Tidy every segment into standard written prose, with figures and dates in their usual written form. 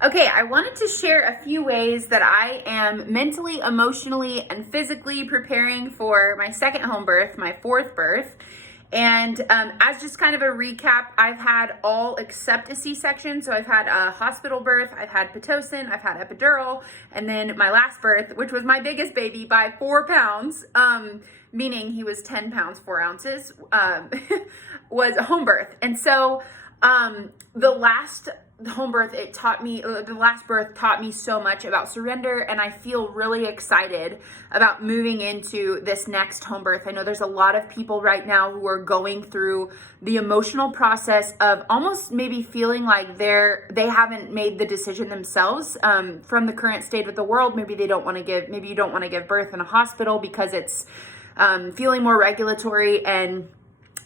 Okay, I wanted to share a few ways that I am mentally, emotionally, and physically preparing for my second home birth, my fourth birth. And as just kind of a recap, I've had all except a C-section. So I've had a hospital birth, I've had Pitocin, I've had epidural, and then my last birth, which was my biggest baby by 4 pounds, meaning he was 10 pounds, 4 ounces, was a home birth. And so the last home birth, the last birth taught me so much about surrender, and I feel really excited about moving into this next home birth. I know there's a lot of people right now who are going through the emotional process of almost maybe feeling like they haven't made the decision themselves from the current state of the world. Maybe you don't want to give birth in a hospital because it's feeling more regulatory, and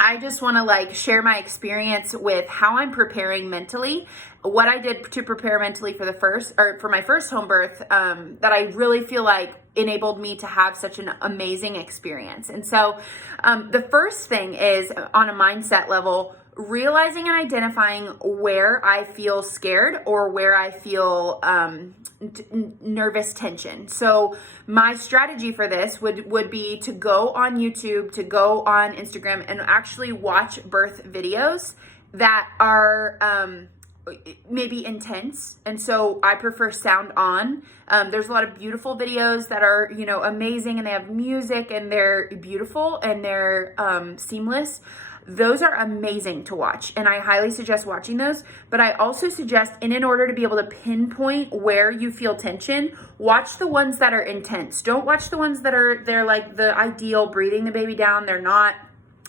I just want to share my experience with how I'm preparing mentally, what I did to prepare mentally for my first home birth, that I really feel like enabled me to have such an amazing experience. And so the first thing is, on a mindset level, realizing and identifying where I feel scared or where I feel nervous tension. So my strategy for this would be to go on YouTube, to go on Instagram, and actually watch birth videos that are maybe intense. And so I prefer sound on. There's a lot of beautiful videos that are, amazing, and they have music, and they're beautiful, and they're seamless. Those are amazing to watch, and I highly suggest watching those. But I also suggest, in order to be able to pinpoint where you feel tension, watch the ones that are intense. Don't watch the ones they're like the ideal, breathing the baby down. They're not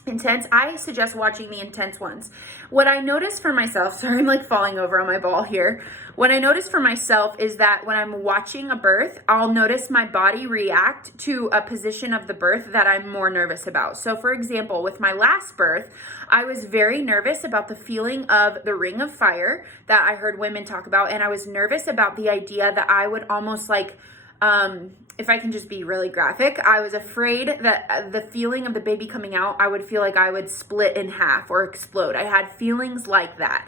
intense. I suggest watching the intense ones. What I noticed for myself, sorry, I'm falling over on my ball here. What I noticed for myself is that when I'm watching a birth, I'll notice my body react to a position of the birth that I'm more nervous about. So for example, with my last birth, I was very nervous about the feeling of the ring of fire that I heard women talk about. And I was nervous about the idea that I would almost if I can just be really graphic, I was afraid that the feeling of the baby coming out, I would feel like I would split in half or explode. I had feelings like that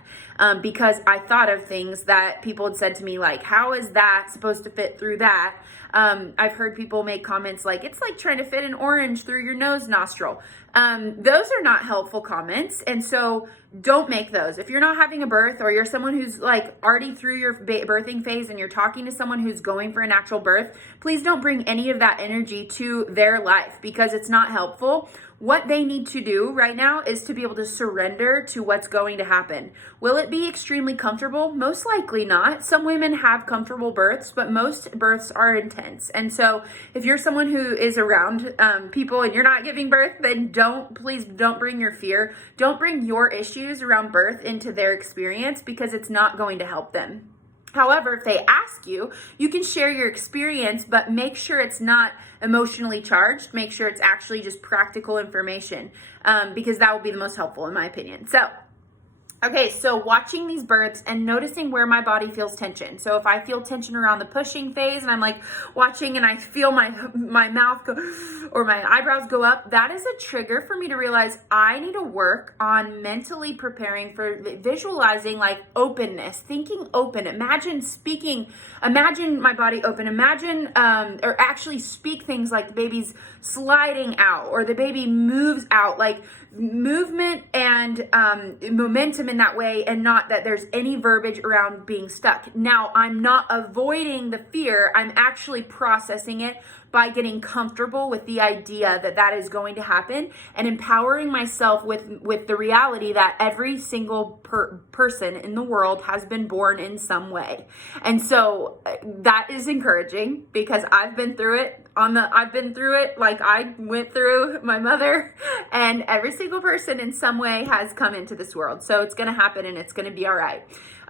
because I thought of things that people had said to me, like, how is that supposed to fit through that? I've heard people make comments like, it's like trying to fit an orange through your nose nostril. Those are not helpful comments. And so don't make those. If you're not having a birth, or you're someone who's already through your birthing phase and you're talking to someone who's going for a natural birth, please don't bring any of that energy to their life, because it's not helpful. What they need to do right now is to be able to surrender to what's going to happen. Will it be extremely comfortable? Most likely not. Some women have comfortable births, but most births are intense. And so if you're someone who is around people and you're not giving birth, then please don't bring your fear. Don't bring your issues around birth into their experience, because it's not going to help them. However, if they ask you, you can share your experience, but make sure it's not emotionally charged. Make sure it's actually just practical information, because that will be the most helpful in my opinion. So watching these births and noticing where my body feels tension. So if I feel tension around the pushing phase and I'm watching and I feel my mouth go, or my eyebrows go up, that is a trigger for me to realize I need to work on mentally preparing for visualizing openness, thinking open. Imagine my body open. Imagine, or actually speak things like the baby's sliding out or the baby moves out, movement and momentum in that way, and not that there's any verbiage around being stuck. Now, I'm not avoiding the fear. I'm actually processing it by getting comfortable with the idea that is going to happen, and empowering myself with the reality that every single person in the world has been born in some way. And so that is encouraging, because I've been through it. Like I went through my mother, and every single person in some way has come into this world. So it's going to happen, and it's going to be all right.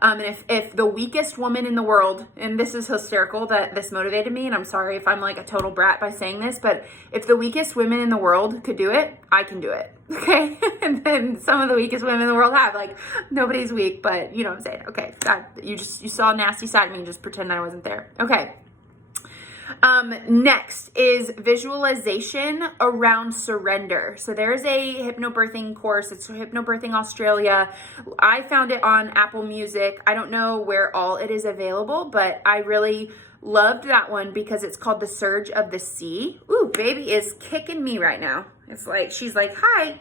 And if the weakest woman in the world, and this is hysterical that this motivated me, and I'm sorry if I'm a total brat by saying this, but if the weakest women in the world could do it, I can do it. Okay. And then some of the weakest women in the world have, nobody's weak, but you know what I'm saying? Okay. You saw a nasty side of me, just pretend I wasn't there. Okay. Next is visualization around surrender. So there's a hypnobirthing course. It's Hypnobirthing Australia. I found it on Apple Music. I don't know where all it is available, but I really loved that one because it's called The Surge of the Sea. Ooh, baby is kicking me right now. It's like, she's like, hi.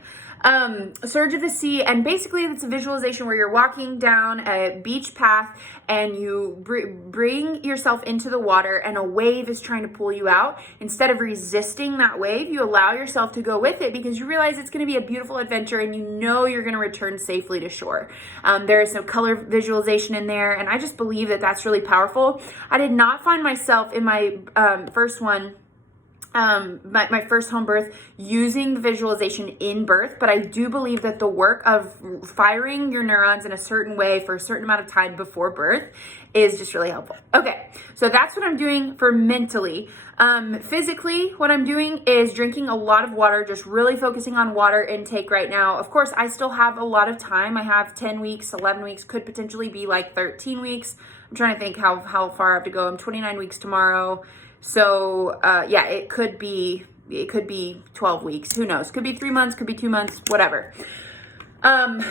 Surge of the Sea, and basically it's a visualization where you're walking down a beach path and you bring yourself into the water and a wave is trying to pull you out. Instead of resisting that wave, you allow yourself to go with it because you realize it's going to be a beautiful adventure and you know you're going to return safely to shore. There is some color visualization in there, and I just believe that that's really powerful. I did not find myself in my first one, my first home birth, using the visualization in birth, but I do believe that the work of firing your neurons in a certain way for a certain amount of time before birth is just really helpful. Okay, so that's what I'm doing for mentally. Physically, what I'm doing is drinking a lot of water, just really focusing on water intake right now. Of course, I still have a lot of time. I have 10 weeks, 11 weeks, could potentially be like 13 weeks. I'm trying to think how far I have to go. I'm 29 weeks tomorrow. So, yeah, it could be 12 weeks. Who knows? Could be 3 months, could be 2 months, whatever. I'm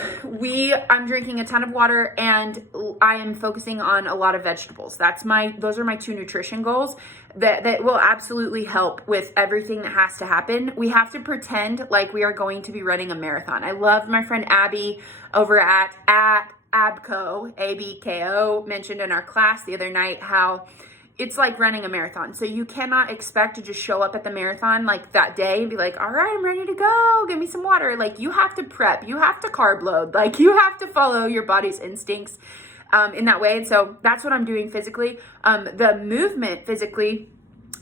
drinking a ton of water and I am focusing on a lot of vegetables. Those are my 2 nutrition goals that will absolutely help with everything that has to happen. We have to pretend like we are going to be running a marathon. I loved my friend Abby over at ABKO, ABKO, mentioned in our class the other night how it's like running a marathon. So you cannot expect to just show up at the marathon like that day and be like, all right, I'm ready to go. Give me some water. Like, you have to prep, you have to carb load, like you have to follow your body's instincts in that way. And so that's what I'm doing physically. The movement physically,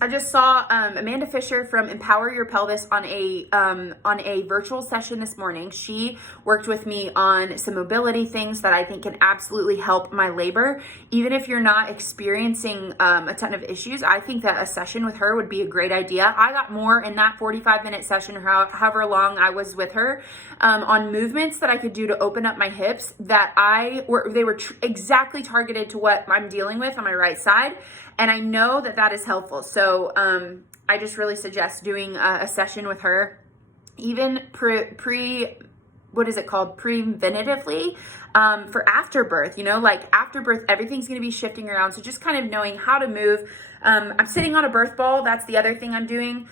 I just saw Amanda Fisher from Empower Your Pelvis on a virtual session this morning. She worked with me on some mobility things that I think can absolutely help my labor. Even if you're not experiencing a ton of issues, I think that a session with her would be a great idea. I got more in that 45-minute session, or however long I was with her, on movements that I could do to open up my hips that they were exactly targeted to what I'm dealing with on my right side. And I know that that is helpful. So I just really suggest doing a session with her, even preventatively for after birth. You know, like after birth, everything's going to be shifting around. So just kind of knowing how to move. I'm sitting on a birth ball. That's the other thing I'm doing.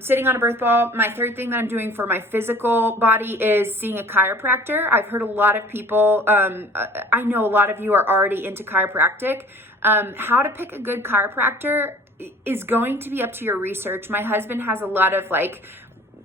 Sitting on a birth ball. My third thing that I'm doing for my physical body is seeing a chiropractor. I've heard a lot of people, I know a lot of you are already into chiropractic. How to pick a good chiropractor is going to be up to your research. My husband has a lot of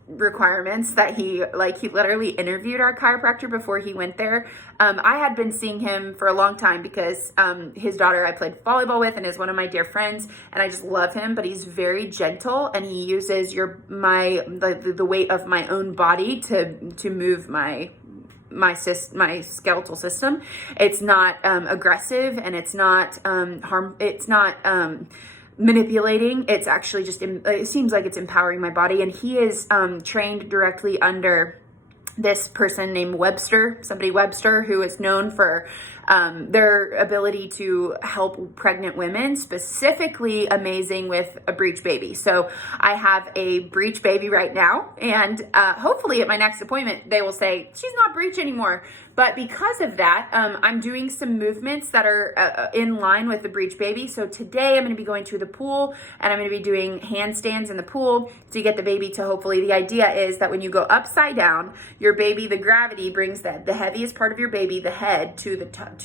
requirements that he literally interviewed our chiropractor before he went there. I had been seeing him for a long time because his daughter I played volleyball with and is one of my dear friends, and I just love him, but he's very gentle and he uses the weight of my own body to move my skeletal system. It's not aggressive, and it's not manipulating. It's actually just, it seems like it's empowering my body. And he is trained directly under this person named Webster, who is known for their ability to help pregnant women, specifically amazing with a breech baby. So I have a breech baby right now, and hopefully at my next appointment, they will say, she's not breech anymore. But because of that, I'm doing some movements that are in line with the breech baby. So today I'm going to be going to the pool and I'm going to be doing handstands in the pool to get the baby to, hopefully, the idea is that when you go upside down, your baby, the gravity brings the heaviest part of your baby, the head, to the top,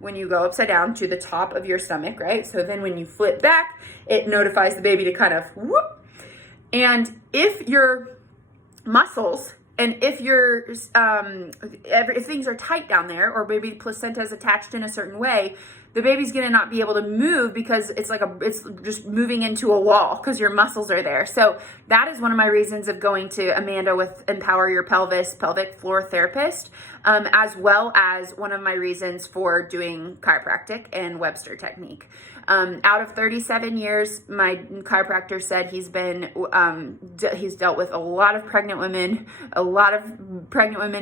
when you go upside down, to the top of your stomach, right? So then when you flip back, it notifies the baby to kind of whoop. And if your muscles and if if things are tight down there, or maybe the placenta is attached in a certain way, the baby's gonna not be able to move because it's just moving into a wall because your muscles are there. So that is one of my reasons of going to Amanda with Empower Your Pelvis, pelvic floor therapist, as well as one of my reasons for doing chiropractic and Webster technique. Out of 37 years, my chiropractor said he's dealt with a lot of pregnant women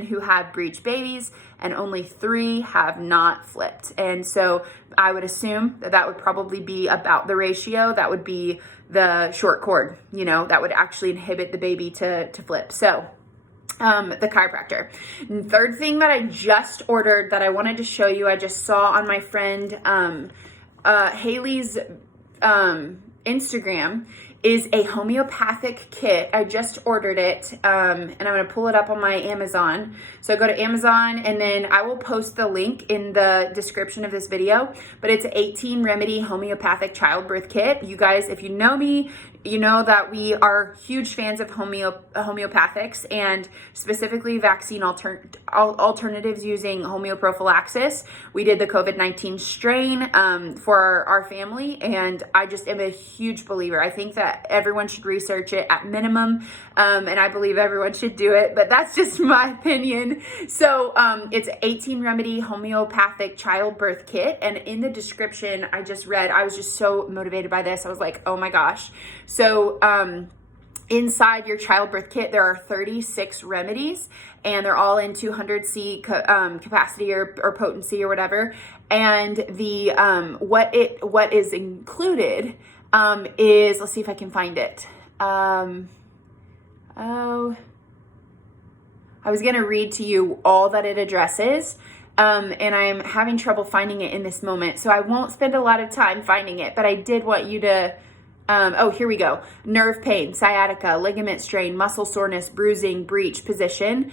who have breech babies, and only 3 have not flipped. And so I would assume that that would probably be about the ratio. That would be the short cord, you know, that would actually inhibit the baby to flip. So the chiropractor. And third thing that I just ordered that I wanted to show you, I just saw on my friend Haley's Instagram, is a homeopathic kit. I just ordered it, and I'm going to pull it up on my Amazon. So go to Amazon, and then I will post the link in the description of this video, but it's an 18 remedy homeopathic childbirth kit. You guys, if you know me, you know that we are huge fans of homeopathics, and specifically vaccine alternatives using homeoprophylaxis. We did the COVID-19 strain for our family, and I just am a huge believer. I think that everyone should research it at minimum, and I believe everyone should do it, but that's just my opinion. So it's 18 remedy homeopathic childbirth kit, and in the description I just read, I was just so motivated by this. I was like, oh my gosh. So inside your childbirth kit, there are 36 remedies, and they're all in 200C capacity or potency or whatever. And the what is included is, let's see if I can find it. I was gonna read to you all that it addresses, and I'm having trouble finding it in this moment, so I won't spend a lot of time finding it, but I did want you to oh, here we go. Nerve pain, sciatica, ligament strain, muscle soreness, bruising, breach, position,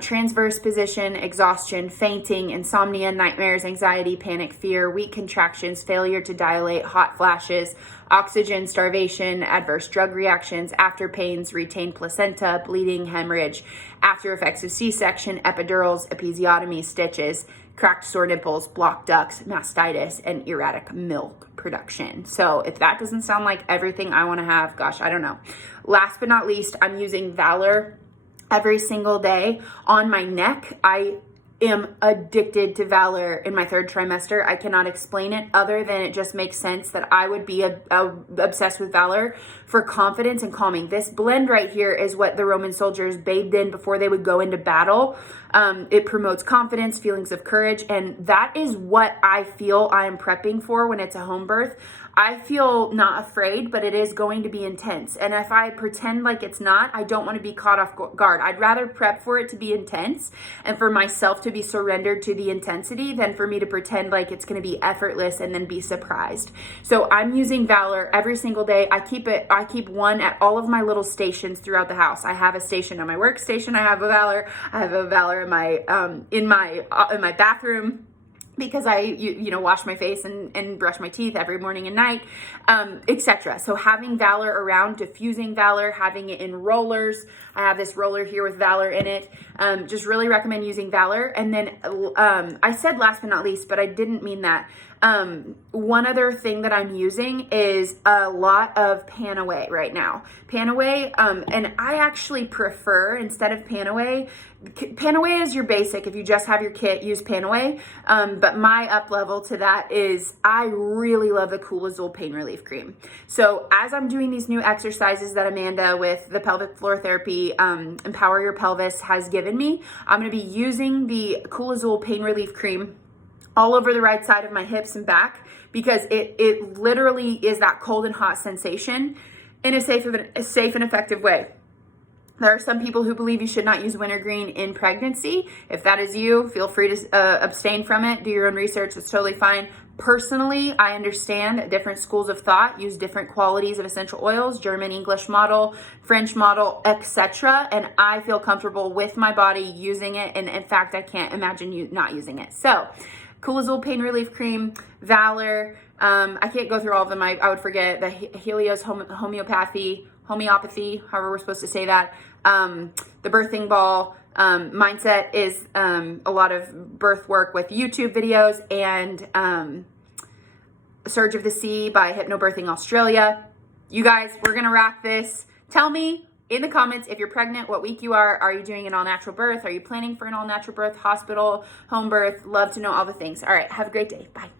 transverse position, exhaustion, fainting, insomnia, nightmares, anxiety, panic, fear, weak contractions, failure to dilate, hot flashes, oxygen starvation, adverse drug reactions, after pains, retained placenta, bleeding, hemorrhage, after effects of C-section, epidurals, episiotomy, stitches, cracked sore nipples, blocked ducts, mastitis, and erratic milk production. So if that doesn't sound like everything I want to have, gosh, I don't know. Last but not least, I'm using Valor every single day on my neck. I am addicted to Valor in my 3rd trimester. I cannot explain it other than it just makes sense that I would be obsessed with Valor for confidence and calming. This blend right here is what the Roman soldiers bathed in before they would go into battle. It promotes confidence, feelings of courage, and that is what I feel I am prepping for when it's a home birth. I feel not afraid, but it is going to be intense. And if I pretend like it's not, I don't want to be caught off guard. I'd rather prep for it to be intense and for myself to be surrendered to the intensity than for me to pretend like it's going to be effortless and then be surprised. So I'm using Valor every single day. I keep one at all of my little stations throughout the house. I have a station on my workstation. I have a Valor. I have a Valor in my bathroom, because I, you know, wash my face and brush my teeth every morning and night, etc. So having Valor around, diffusing Valor, having it in rollers. I have this roller here with Valor in it. Just really recommend using Valor. And then I said last but not least, but I didn't mean that. One other thing that I'm using is a lot of Panaway right now. Panaway, and I actually prefer, instead of Panaway is your basic. If you just have your kit, use Panaway. But my up level to that is I really love the Cool Azul pain relief cream. So as I'm doing these new exercises that Amanda with the pelvic floor therapy, Empower Your Pelvis has given me, I'm going to be using the Cool Azul pain relief cream all over the right side of my hips and back, because it literally is that cold and hot sensation in a safe and effective way. There are some people who believe you should not use wintergreen in pregnancy. If that is you, feel free to abstain from it. Do your own research. It's totally fine. Personally, I understand that different schools of thought use different qualities of essential oils, German English model, French model, etc. And I feel comfortable with my body using it. And in fact, I can't imagine you not using it. So Cool Azul pain relief cream, Valor. I can't go through all of them. I would forget the Helios homeopathy, however we're supposed to say that. The birthing ball. Mindset is a lot of birth work with YouTube videos, and Surge of the Sea by Hypnobirthing Australia. You guys, we're going to rock this. Tell me in the comments if you're pregnant, what week you are. Are you doing an all-natural birth? Are you planning for an all-natural birth, hospital, home birth? Love to know all the things. All right, have a great day. Bye.